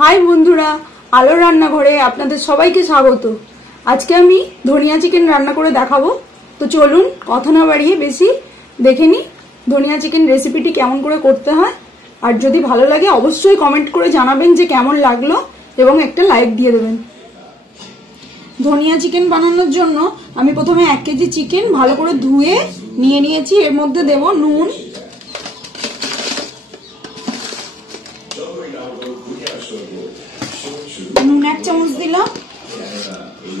High বন্ধুরা, আলোর রান্নাঘরে আপনাদের সবাইকে স্বাগত। আজকে আমি ধনিয়া চিকেন রান্না করে দেখাবো। তো চলুন কথা না বাড়িয়ে বেশি দেখে নিই ধনিয়া চিকেন রেসিপিটি কেমন করে করতে হয়। আর যদি ভালো লাগে অবশ্যই কমেন্ট করে জানাবেন যে কেমন লাগলো এবং একটা লাইক দিয়ে দেবেন। ধনিয়া চিকেন বানানোর জন্য আমি প্রথমে 1 কেজি চিকেন ভালো করে ধুয়ে নিয়ে নিয়েছি। এর মধ্যে দেব নুন, নুন 1 চামচ দিলাম।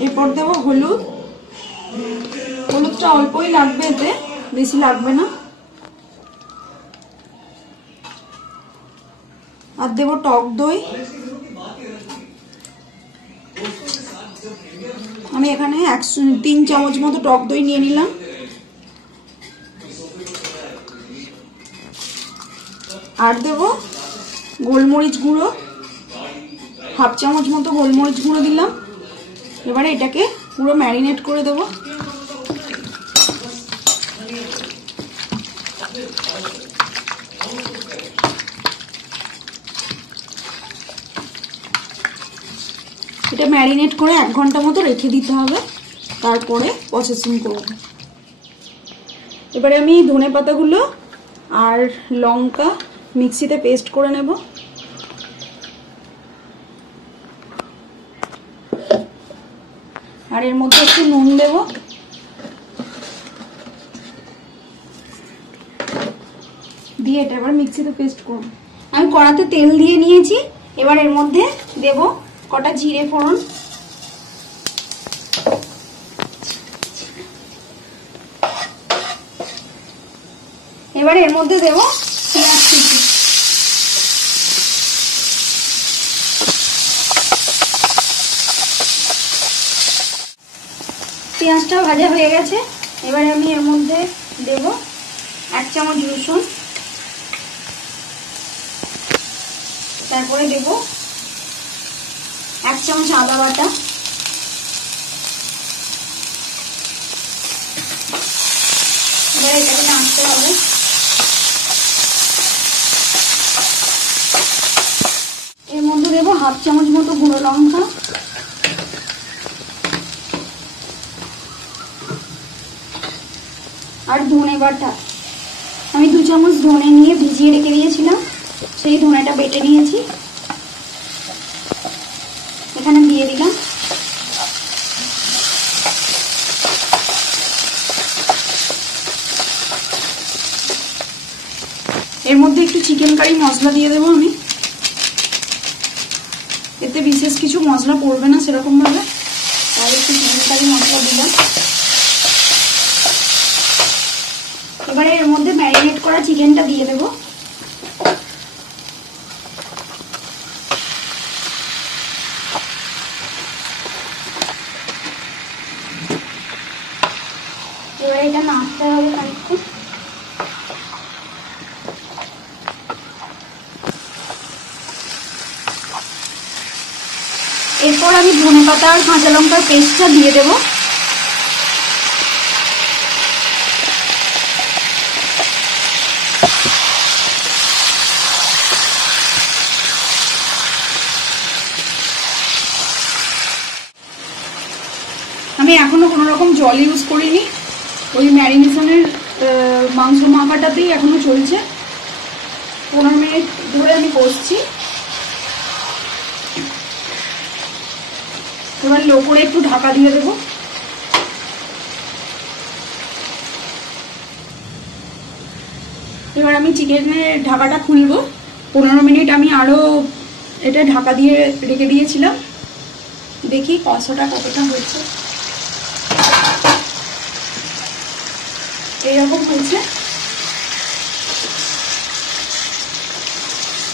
এরপর দেব হলুদ, হলুদটা অল্পই লাগবে, এতে বেশি লাগবে না। আর দেব টক দই, আমি এখানে 3 চামচ মতো টক দই নিয়ে নিলাম। আর দেব গোলমরিচ গুঁড়ো, 1/2 চামচ মতো গোলমরিচ গুঁড়ো দিলাম। এবারে এটাকে পুরো ম্যারিনেট করে দেব। এটা ম্যারিনেট করে 1 ঘন্টা মতো রেখে দিতে হবে, তারপরে প্রসেসিং করব। এবারে আমি ধনেপাতাগুলো আর লঙ্কা মিক্সিতে পেস্ট করে নেব। আর এর মধ্যে একটু নুন দেব। দিয়ে এটা এবার মিক্সিতে পেস্ট করব। আমি কড়াতে তেল দিয়ে নিয়েছি। এবার এর মধ্যে দেব কটা জিরে ফোড়ন, এবার এর মধ্যে দেব পেঁয়াজ কুচি। পেঁয়াজটা ভাজা হয়ে গেছে। এবারে আমি এর মধ্যে দেব 1 চামচ রসুন, তারপরে দেব 1 চামচ আদা বাটা, এবারে এটাকে নাড়তে হবে। এর মধ্যে দেব 1/2 চামচ মতো গুঁড়ো লঙ্কা, আর ধনে বাটা। আমি 2 চামচ ধনে নিয়ে ভিজিয়ে রেখে দিয়েছিলাম, সেই ধনেটা বেটে নিয়েছি, এখানে দিয়ে দিলাম। এর মধ্যে একটু চিকেন কারি মশলা দিয়ে দেবো আমি। এতে বিশেষ কিছু মশলা পড়বে না সেরকম ভাবে, আর একটু চিকেন কারি মশলা দিলাম। এবারে এর মধ্যে ম্যারিনেট করা চিকেনটা দিয়ে দেব। এবারে এটা নাড়তে হবে খানিকক্ষণ। এরপর আমি ধনেপাতা আর কাঁচা লঙ্কার পেস্টটা দিয়ে দেব। আমি এখনো কোনো রকম জল ইউজ করিনি, ওই ম্যারিনেশনের মাংস মাখাটাতেই এখনো চলছে। 15 মিনিট ধরে আমি কষছি। এবার লো করে একটু ঢাকা দিয়ে দেবো। এবার আমি চিকেনের ঢাকাটা খুলবো। 15 মিনিট আমি আরো এটা ঢাকা দিয়ে রেখে দিয়েছিলাম। দেখি কষাটা কতটা হয়েছে। এইরকম হয়েছে,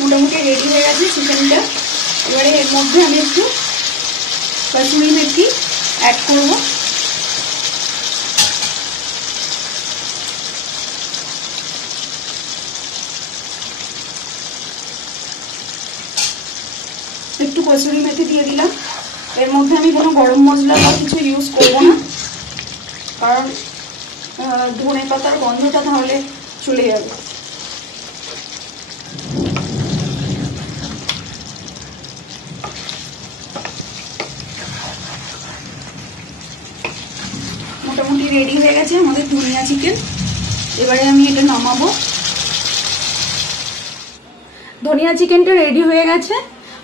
মোটামুটি রেডি হয়ে গেছে চিকেনটা। এবারে এর মধ্যে আমি একটু কসুরি মেথি অ্যাড করব। একটু কসুরি মেথি দিয়ে দিলাম। এর মধ্যে আমি কোনো গরম মশলা বা কিছু ইউজ করব না, কারণ ধনে পাতার গন্ধটা তাহলে চলে যাবে। হয়ে গেছে আমাদের ধনিয়া চিকেন। এবারে আমি এটা নামাবো। ধনিয়া চিকেনটা রেডি হয়ে গেছে।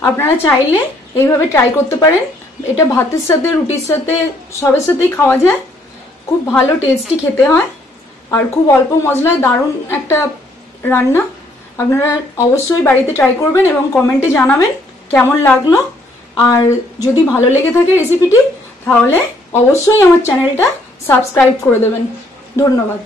আপনারা চাইলে এইভাবে ট্রাই করতে পারেন। এটা ভাতের সাথে, রুটির সাথে, সবের সাথেই খাওয়া যায়। খুব ভালো টেস্টি খেতে হয় আর খুব অল্প মশলায় দারুণ একটা রান্না। আপনারা অবশ্যই বাড়িতে ট্রাই করবেন এবং কমেন্টে জানাবেন কেমন লাগলো। আর যদি ভালো লেগে থাকে রেসিপিটি, তাহলে অবশ্যই আমার চ্যানেলটা সাবস্ক্রাইব করে দেবেন। ধন্যবাদ।